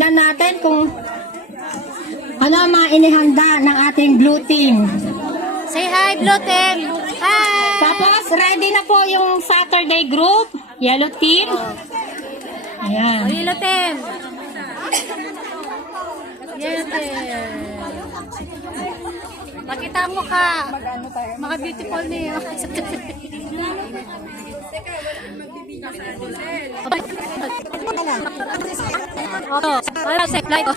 tignan natin kung ano ang mga inihanda ng ating blue team. Say hi, Blue Team! Hi! Tapos, ready na po yung Saturday group, yellow team. Ayan. Yellow Team! Yellow Team! Pakita mo ka! Mga beautiful niyo. Wala sa flight.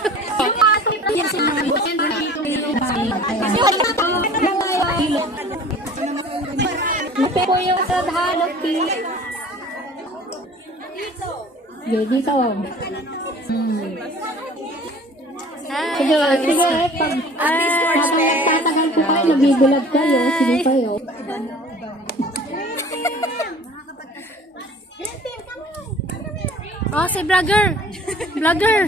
Ito po yung tadhalo team. Dito. Sige, pag nagtatagal po kayo, nabibulag kayo, sige kayo. Oh, si vlogger! Vlogger!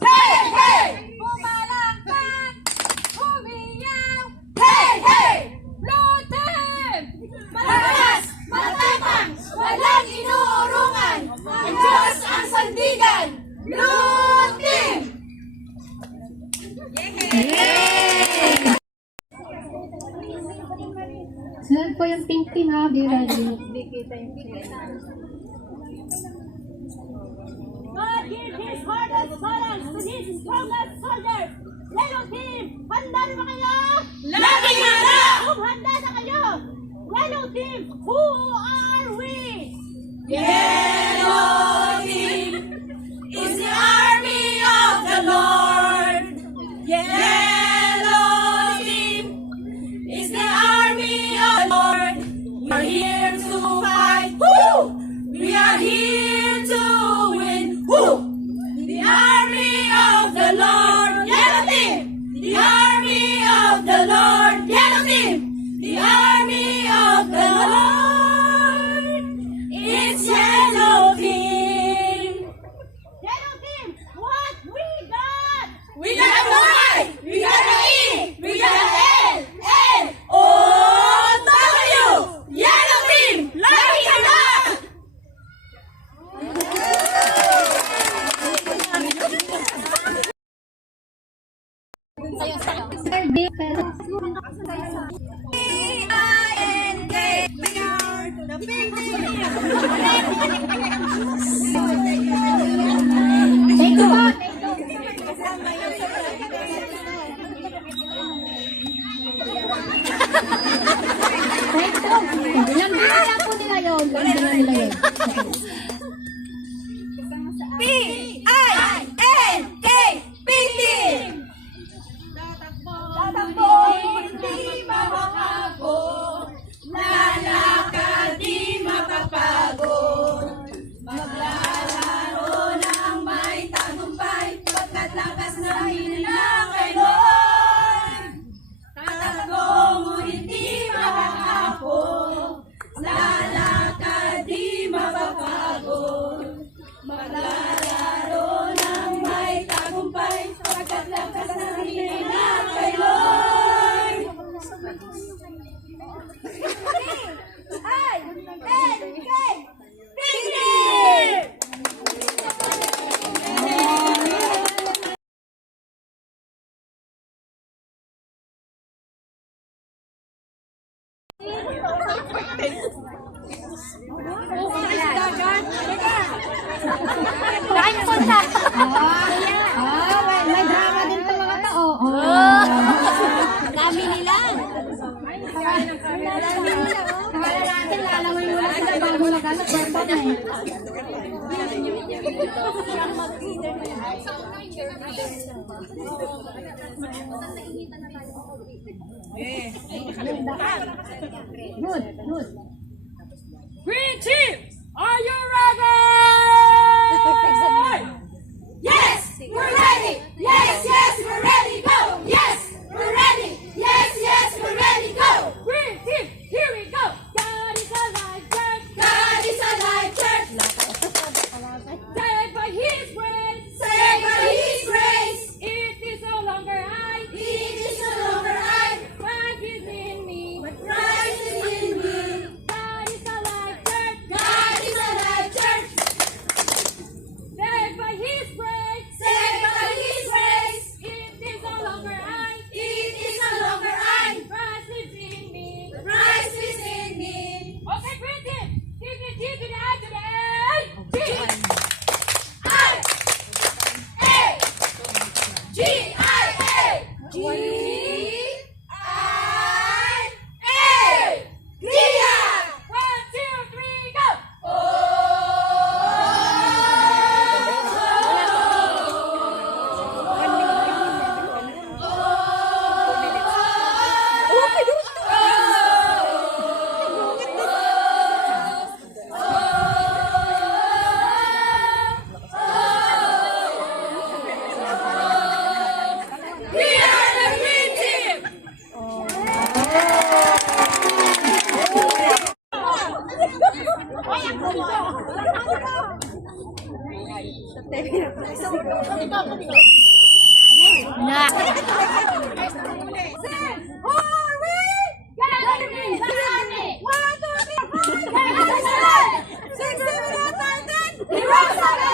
Hey, hey! Pumalakpak! Umiyaw! Hey, hey! Blue Team! Malakas! Matapang! Walang inuurungan! Ang Diyos ang sandigan! Blue Team! Saan po yung pink team ha? Be ready. God give His hardest balance to His strongest soldiers! Yellow Team! Handa na ba kayo? Laging handa! Kung handa na kayo! Yellow Team! Who are we? Yellow Team is the army of the Lord! Yellow Team is the army of the Lord! We are here to fight! Woo! We are here to win! Woo! The army of the Lord! Yellow Team! The army of the Lord! Yellow Team! The army of the Lord! It's Yellow Team! Yellow Team! What we got? We got a Y! We got a E! We got a L! N! O! W! Yellow Team! Lagi ka na! Third pero P-I-N-K! We are the big team! thank you po. Thank you. Lambihan po nila yun. Lambihan nila yun. P-I-N-K! Big team! Tatakbo, hindi mapapagod. Lalakad, di mapapagod. Maglalaro ng may tagumpay, pagkat lakas na hinila kay Lord. Tatakbo, ngunit di makakapos. Lalakad, di mapapagod. Maglalaro ng may tagumpay, pagkat lakas na hinila kay Lord. Ay! Hey! Hey! Kain po siya! May drama din itong mga tao. Dami nila! Kala natin, lalangoy muna sila bago mag-ano. Green team, are you ready? Yes, we're ready. Yes, yes, we're ready. Go. Yes, we're ready. Yes, yes, we're ready. Go. Green team, here we go. God is alive, church. God is alive, church. Saved by His grace. Saved by His grace. It is no longer I. It is no longer I. Christ is in me. Christ is in me. God is alive, church. God is alive, church. Saved by His grace. Saved by His grace. It is no longer I. It is no longer I. Christ is in me. Christ is in me. Okay, great team. Give me G to the I to the A. G. I. A. G. I. A. G. I. A. Gia. 1, 2, 3, go. We are the green team. Na. Jerusalem!